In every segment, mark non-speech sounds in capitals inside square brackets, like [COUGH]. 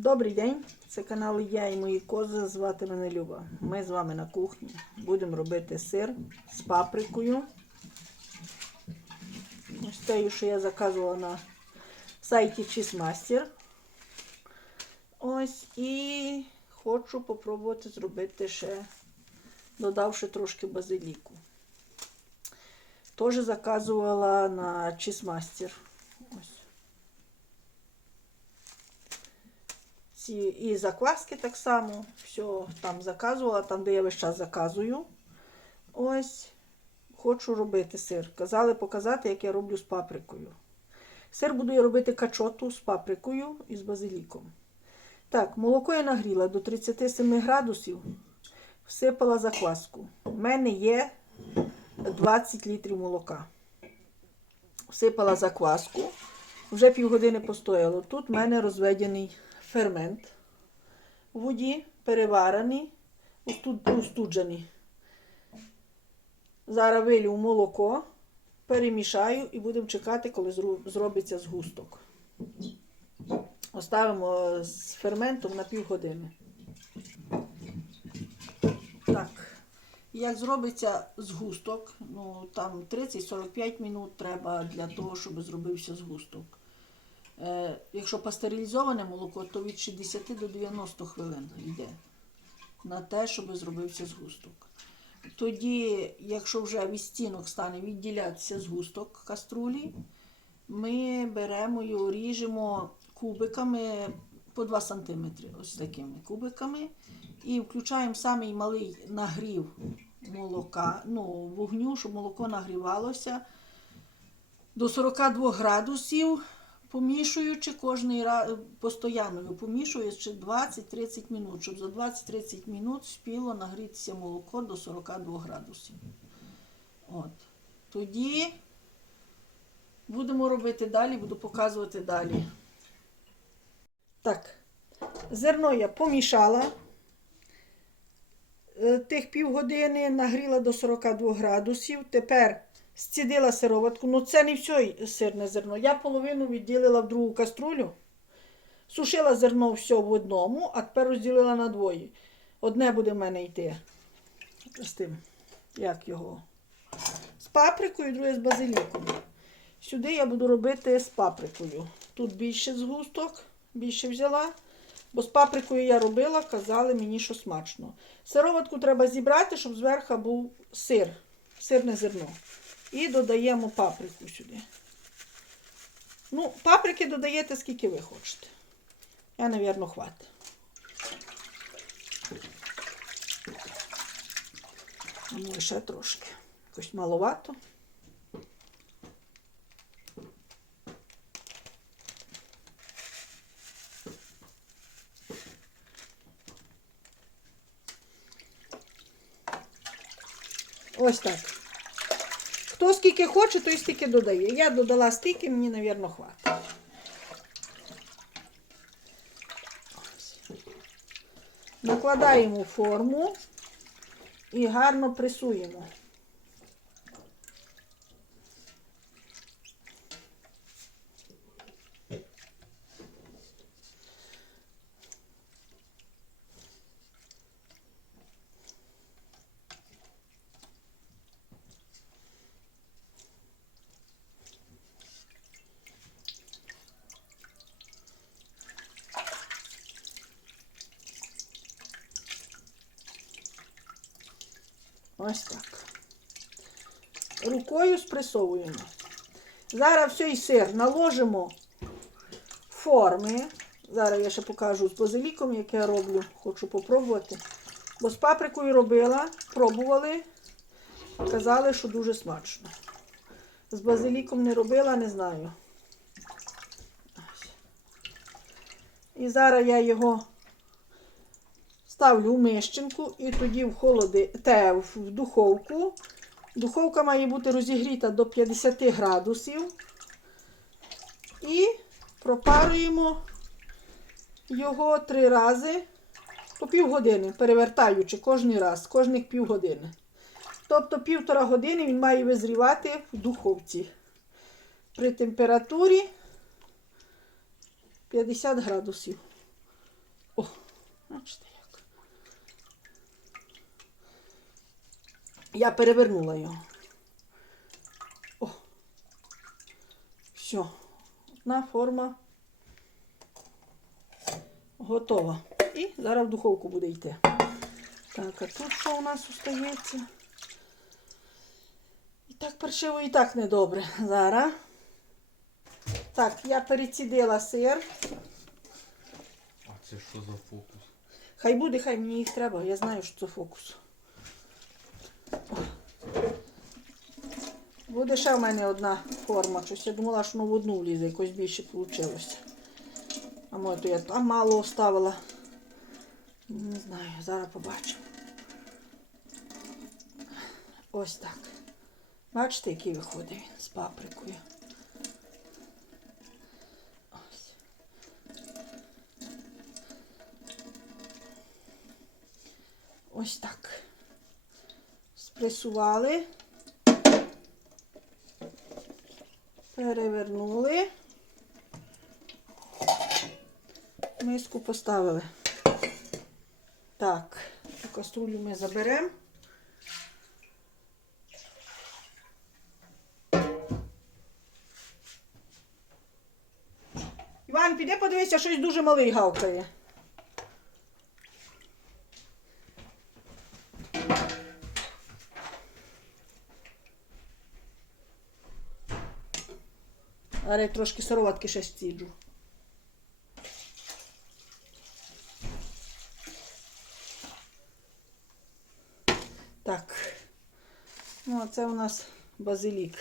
Добрий день, це канал Я і мої кози. Звати мене Люба. Ми з вами на кухні. Будемо робити сир з паприкою. Ось те, що я заказувала на сайті Cheesemaster. Ось і хочу попробувати зробити ще, додавши трошки базиліку. Теж заказувала на Cheesemaster. Ось. Ці і закваски так само. Все там заказувала, там, де я весь час заказую. Ось хочу робити сир. Казали показати, як я роблю з паприкою. Сир буду я робити качоту з паприкою і з базиліком. Так, молоко я нагріла до 37 градусів, всипала закваску. У мене є 20 літрів молока. Всипала закваску. Вже півгодини постояло. Тут в мене розведений фермент у воді, переварений, устуд- устуджений. Зараз вилю молоко, перемішаю і будемо чекати, коли зробиться згусток. Оставимо з ферментом на півгодини. Так. Як зробиться згусток, ну там 30-45 минут треба для того, щоб зробився згусток. Е, якщо пастерилізоване молоко, то від 60 до 90 хвилин йде на те, щоб зробився згусток. Тоді, якщо вже від стінок стане відділятися згусток каструлі, ми беремо його, ріжемо кубиками по 2 см, ось такими кубиками, і включаємо самий малий нагрів молока, ну, вогню, щоб молоко нагрівалося до 42 градусів, помішуючи кожний раз постійно помішуючи 20-30 минут, щоб за 20-30 минут спіло нагрітися молоко до 42 градусів. От. Тоді будемо робити далі, буду показувати далі. Так, зерно я помішала. Е, Тих півгодини нагріла до 42 градусів. Тепер зцідила сироватку. Ну це не все сирне зерно. Я половину відділила в другу каструлю. Сушила зерно все в одному, а тепер розділила на двоє. Одне буде в мене йти з тим, як його, з паприкою, друге з базиліком. Сюди я буду робити з паприкою. Тут більше згусток, більше взяла. Бо з паприкою я робила, казали мені, що смачно. Сироватку треба зібрати, щоб зверху був сир, сирне зерно. І додаємо паприку сюди. Ну, паприки додаєте скільки ви хочете. Я, напевно, хватить. Ну, ще трошки. Якось маловато. Ось так. Хто скільки хоче, той стільки додає. Я додала стільки, мені, мабуть, хватить. Накладаємо форму і гарно пресуємо. Ось так. Рукою спресовуємо. Зараз цей сир наложимо форми. Зараз я ще покажу з базиліком, як я роблю. Хочу попробувати. Бо з паприкою робила, пробували, казали, що дуже смачно. З базиліком не робила, не знаю. І зараз я його ставлю в мищенку і тоді в холоди, те, в духовку. Духовка має бути розігріта до 50 градусів. І пропарюємо його три рази по півгодини, перевертаючи кожен раз, кожних півгодини. Тобто півтора години він має визрівати в духовці при температурі 50 градусів. О, бачите Я перевернула його. О. Все. Одна форма готова. І зараз в духовку буде йти. Так, а тут що у нас остається? І так паршиво, і так недобре. Зараз. Так, я перецідила сир. А це що за фокус? Хай буде, хай мені їх треба. Я знаю, що це фокус. Буде ще в мене одна форма. Щось я думала, що воно в одну влізе, якось більше вийшло. А може, то я там мало оставила. Не знаю, зараз побачимо. Ось так. Бачите, який виходить він з паприкою. Ось. Ось так. Спресували. Перевернули. Миску поставили. Так, цю каструлю ми заберемо. Іван, піди подивися, щось дуже малий гавкає. Але трошки сироватки ще стіджу. Так. Ну, а це у нас базилік.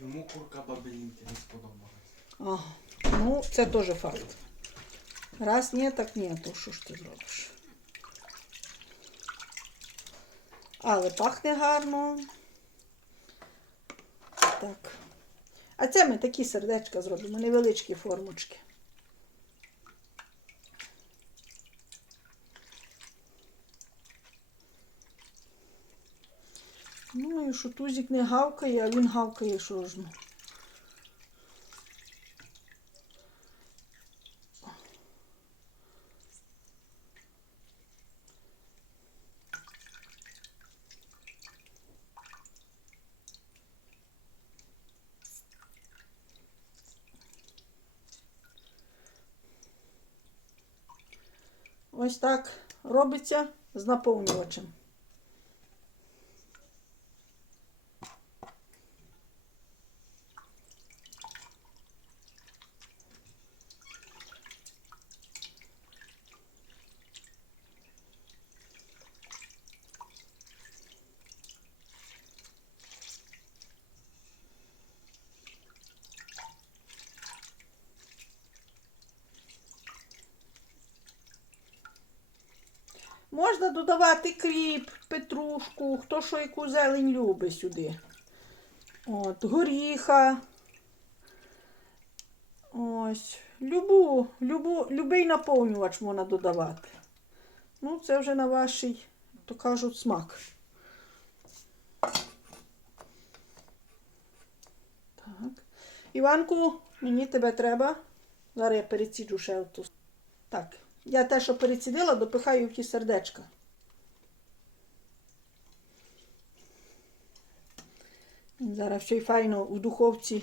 Йому курка бабелінки не сподобалась. Ага. Ну, це теж факт. Раз ні, так ні, то що ж ти зробиш? Але пахне гарно. Так. А це ми такі сердечка зробимо, невеличкі формочки. Ну і що тузик не гавкає, а він гавкає, що ж ну. Ось так робиться з наповнювачем. Можна додавати кріп, петрушку, хто що яку зелень любить сюди. От, горіха. Ось. Любу, любу, любий наповнювач можна додавати. Ну, це вже на ваш, то кажуть, смак. Так. Іванку, мені тебе треба. Зараз я переціджу ще. Так. Я те, що перецідила, допихаю в ті сердечка. Зараз все й файно в духовці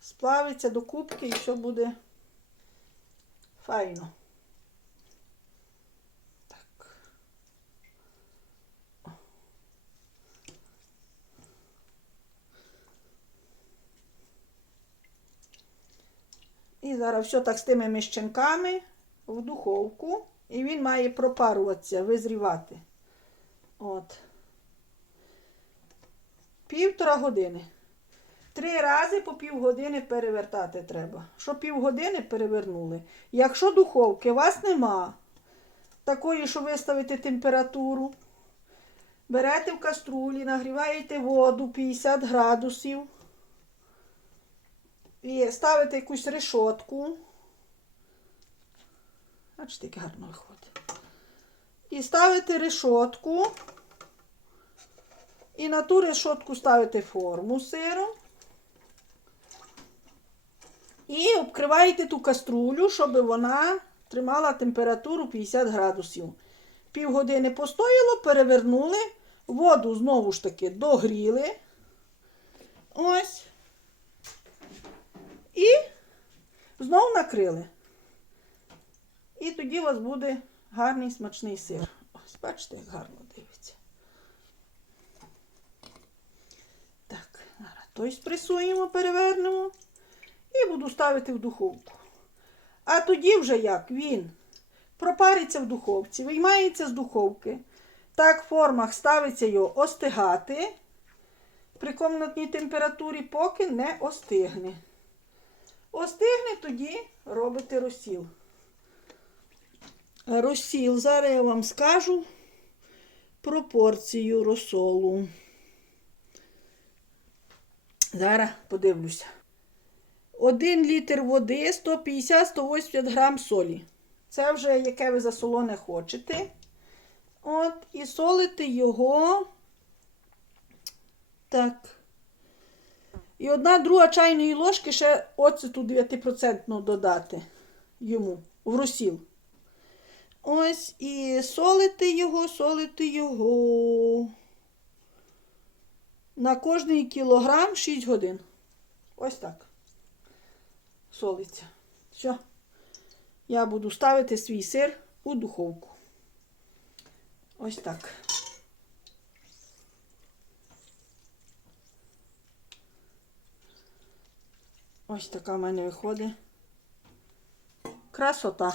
сплавиться до кубки і все буде файно. Так. І зараз все так з тими міщенками в духовку. І він має пропаруватися, визрівати. От. Півтора години. Три рази по півгодини перевертати треба. Що півгодини перевернули. Якщо духовки у вас нема, такої, що виставити температуру, берете в каструлі, нагріваєте воду 50 градусів. І ставите якусь решотку. Бачите, як гарно виходить. І ставите решотку. І на ту решотку ставите форму з сиром. І обкриваєте ту каструлю, щоб вона тримала температуру 50 градусів. Півгодини постояло, перевернули, воду знову ж таки догріли. Ось. І знову накрили. І тоді у вас буде гарний смачний сир. Ось, бачите, як гарно дивиться. Так, зараз той спресуємо, перевернемо і буду ставити в духовку. А тоді вже як він пропариться в духовці, виймається з духовки. Так в формах ставиться його остигати при комнатній температурі, поки не остигне. Остигне, тоді робите розсіл. Розсіл. Зараз я вам скажу пропорцію розсолу. Зараз подивлюся. 1 літр води, 150-180 грам солі. Це вже яке ви засолоне хочете. От, і солите його. Так. І одна друга чайної ложки ще оцету 9% додати йому в розсіл. Ось і солите його, солите його. На кожний кілограм 6 годин. Ось так. Солиться. Все. Я буду ставити свій сир у духовку. Ось так. Ось така в мене виходить. Красота.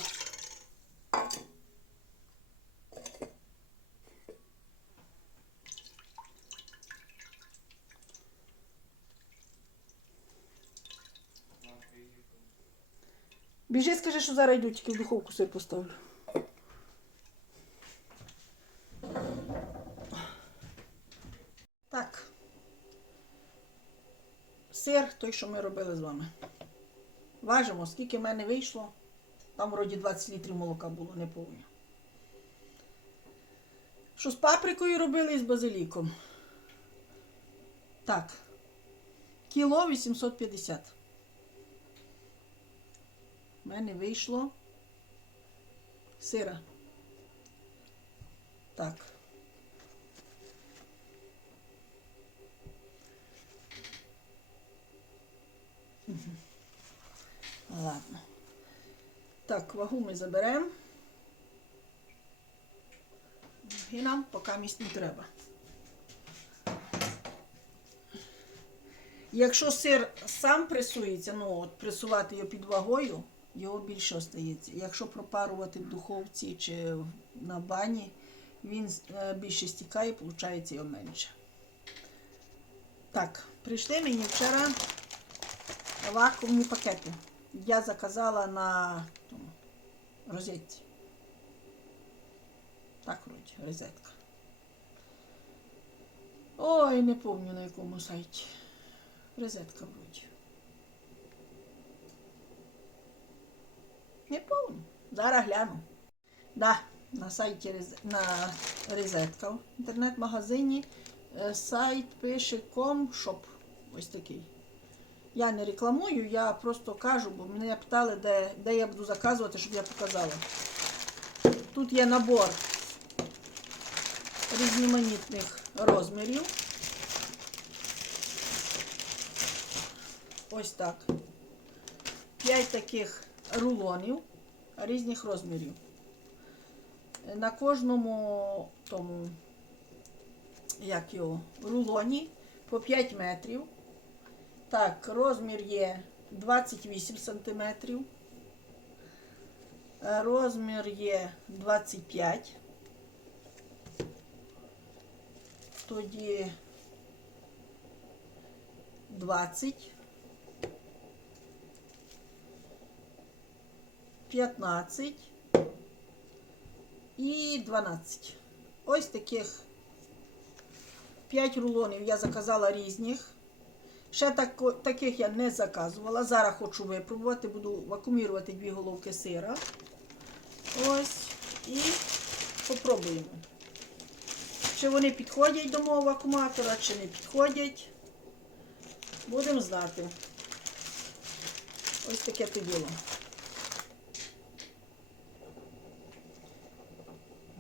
Що зараз йду, тільки в духовку сир поставлю. Так. Сир, той, що ми робили з вами. Важимо, скільки в мене вийшло. Там вроді 20 літрів молока було, не повні. Що з паприкою робили і з базиліком. Так. Кіло 850. У мене вийшло сира. Так. Мгм. Ладно. Так, вагу ми заберемо. І нам поки місць не треба. Якщо сир сам пресується, ну от пресувати його під вагою, його більше остається. Якщо пропарувати в духовці чи на бані, він е, більше стікає, виходить його менше. Так, прийшли мені вчора вакуумні пакети. Я заказала на розетці. Так, вроді, розетка. Ой, не пам'ятаю на якому сайті. Розетка вроді. Не пам'ятаю. Зараз гляну. Да, на сайті на розетка в інтернет-магазині. Е, Сайт пише комшоп. Ось такий. Я не рекламую, я просто кажу, бо мене питали, де, де я буду заказувати, щоб я показала. Тут є набор різноманітних розмірів. Ось так. П'ять таких рулонів різних розмірів. На кожному тому, як його, рулоні по 5 метрів. Так, розмір є 28 сантиметрів. Е, Розмір є 25. Тоді 20. 15 і 12. Ось таких 5 рулонів я заказала різних. Ще тако- таких я не заказувала. Зараз хочу випробувати. Буду вакуумірувати дві головки сира. Ось. І Попробуємо. Чи вони підходять до мого вакууматора, чи не підходять. Будемо знати. Ось таке то діло.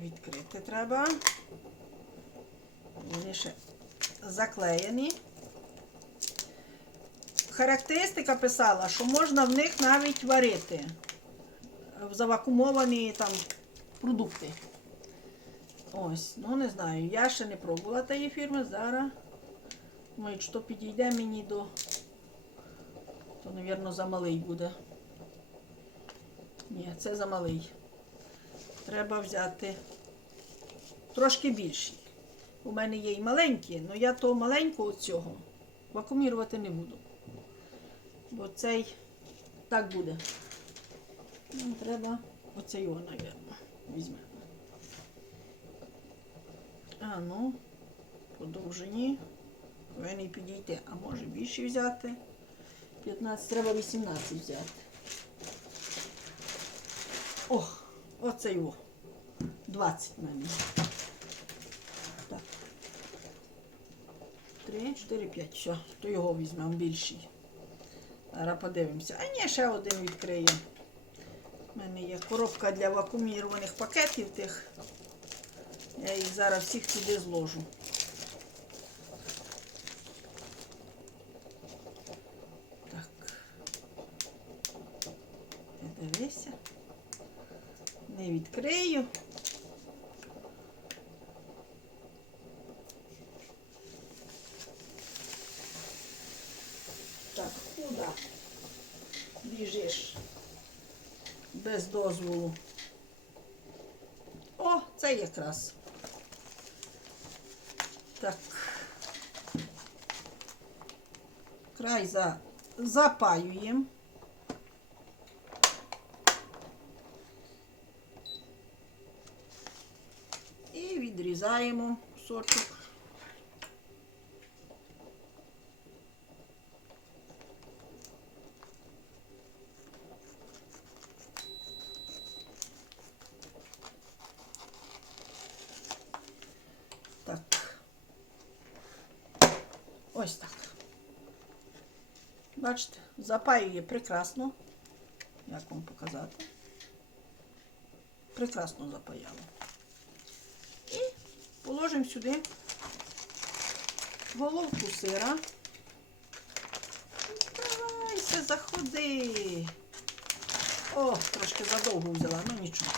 Відкрити треба. Вони ще заклеєні. Характеристика писала, що можна в них навіть варити завакумовані там продукти. Ось, ну не знаю. Я ще не пробувала тієї фірми. Зараз. Думаю, що підійде мені до. То, мабуть, замалий буде. Ні, це замалий. Треба взяти трошки більший. У мене є і маленькі, але я того маленького цього вакуумірувати не буду. Бо цей так буде. Нам треба оцей його, мабуть, візьмемо. А ну, подовжені. Повинні підійти, а може більше взяти. 15, треба 18 взяти. Ох, оце його. 20 в мене. Так. 3, 4, 5. Все, то його візьмемо більший. Зараз подивимося. А ні, ще один відкриємо. У мене є коробка для вакуумірованих пакетів тих. Я їх зараз всіх туди зложу. Так. Дивися. Не відкрию. Без дозволу? О, це якраз. Так. Край за... запаюємо. І відрізаємо кусочок. Так. Ось так. Бачите, запаює прекрасно. Як вам показати? Прекрасно запаяло. І положимо сюди головку сира. Давайся, заходи. О, трошки задовго взяла, ну нічого.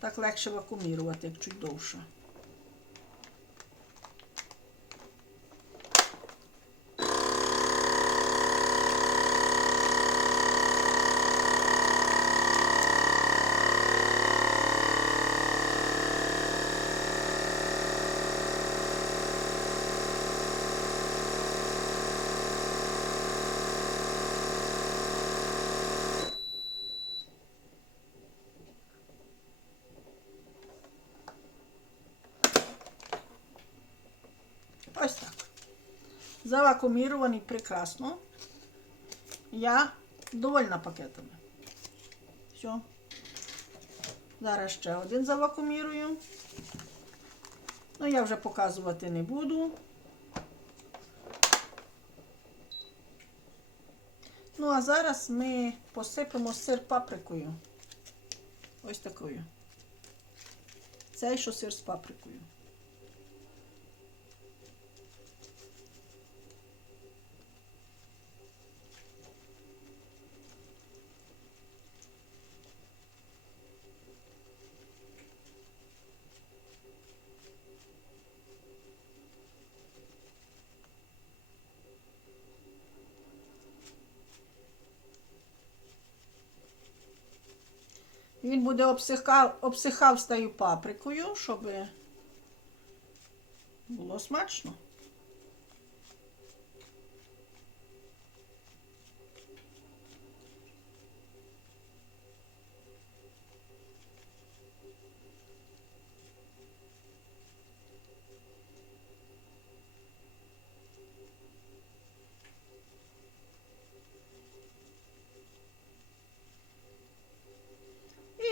Так легше вакуумірувати, як чуть довше. Ось так. Завакуумірований прекрасно. Я довольна пакетами. Все. Зараз ще один завакуумірую. Ну, я вже показувати не буду. Ну, а зараз ми посипемо сир паприкою. Ось такою. Цей, що сир з паприкою. Він буде обсихав, обсихав з тою паприкою, щоб було смачно.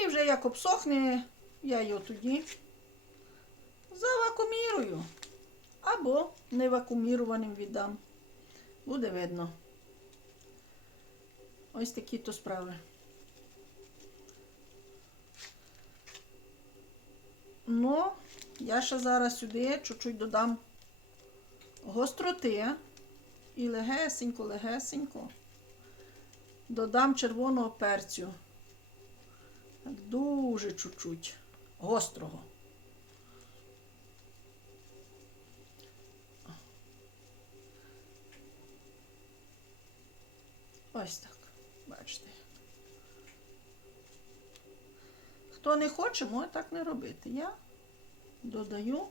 І вже як обсохне, я його тоді завакумірую. Або невакумірованим віддам. Буде видно. Ось такі то справи. Ну, я ще зараз сюди чуть-чуть додам гостроти і легесенько, легесенько додам червоного перцю. Дуже чуть-чуть гострого. Ось так, бачите. Хто не хоче, може так не робити. Я додаю.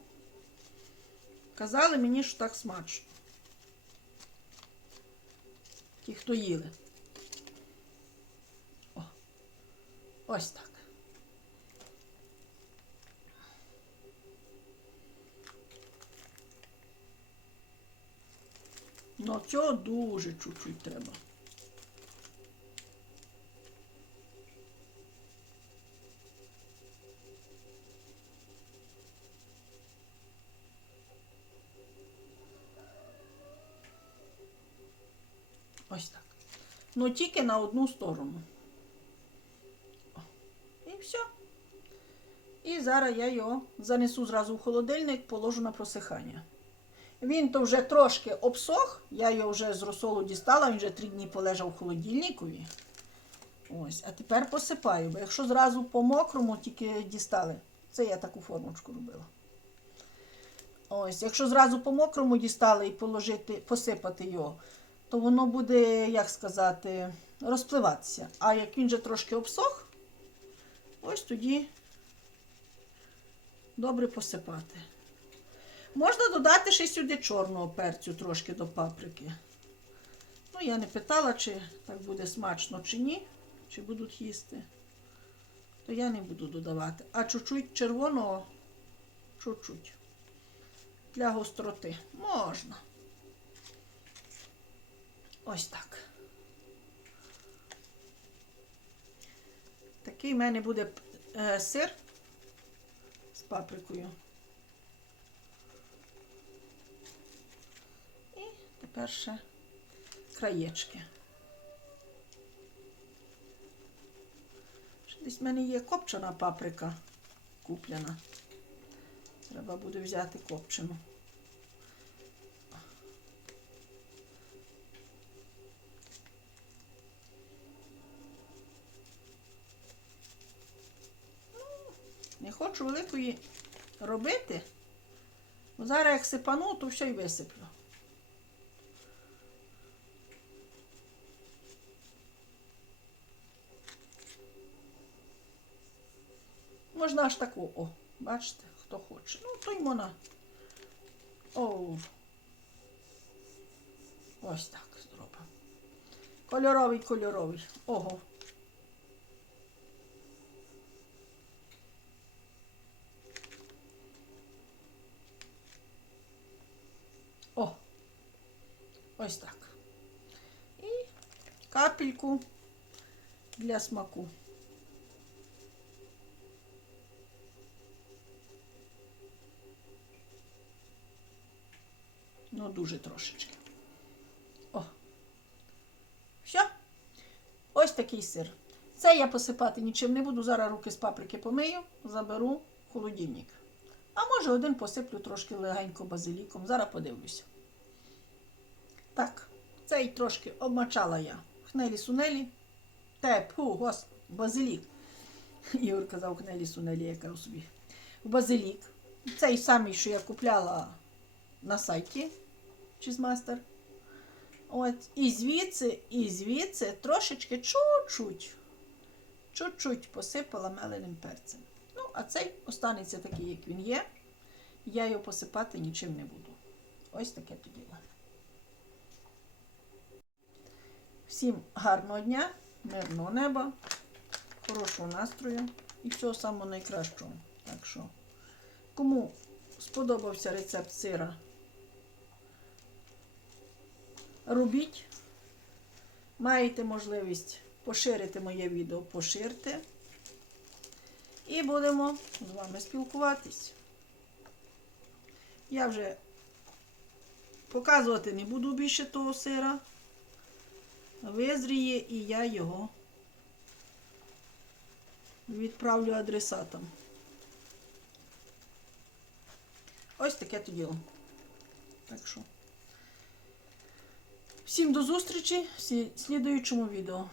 Казали мені, що так смачно. Ті, хто їли. Ось так. Ну, цього дуже чуть-чуть треба. Ось так. Ну тільки на одну сторону. О, І все. І зараз я його занесу зразу в холодильник, положу на просихання. Він то вже трошки обсох, я його вже з розсолу дістала, він вже три дні полежав в холодильникові. Ось, а тепер посипаю, бо якщо зразу по мокрому тільки дістали, це я таку формочку робила. Ось, якщо зразу по мокрому дістали і положити, посипати його, то воно буде, як сказати, розпливатися. А як він вже трошки обсох, ось тоді добре посипати. Можна додати ще сюди чорного перцю трошки до паприки. Ну, я не питала, чи так буде смачно, чи ні, чи будуть їсти. То я не буду додавати. А чуть-чуть червоного, чуть-чуть. Для гостроти. Можна. Ось так. Такий в мене буде е, сир паприкою. І тепер ще краєчки. Десь в мене є копчена паприка куплена. Треба буде взяти копчену. Не хочу великої робити. Бо зараз як сипану, то все й висиплю. Можна аж таку, о, бачите, хто хоче. Ну, то й можна. О. Ось так зробимо. Кольоровий, кольоровий. Ого. О, ось так. І капельку для смаку. Ну, дуже трошечки. О. Все. Ось такий сир. Це я посипати нічим не буду. Зараз руки з паприки помию, заберу в холодильник. А може один посиплю трошки легенько базиліком. Зараз подивлюся. Так, цей трошки обмачала я хнелі сунелі. Тепу, гос, базилік. [LAUGHS] Ігор казав хнелі сунелі, я кажу собі. Базилік. Цей самий, що я купляла на сайті Чізмастер. От, і звідси, і звідси трошечки чуть-чуть, чуть-чуть посипала меленим перцем. Ну, а цей останеться такий, як він є. Я його посипати нічим не буду. Ось таке тоді. Всім гарного дня, мирного неба, хорошого настрою і всього самого найкращого. Так що, кому сподобався рецепт сира, робіть. Маєте можливість поширити моє відео, поширте. І будемо з вами спілкуватись. Я вже показувати не буду більше того сира. Визріє і я його відправлю адресатам. Ось таке то діло. Так що. Всім до зустрічі в слідуючому відео.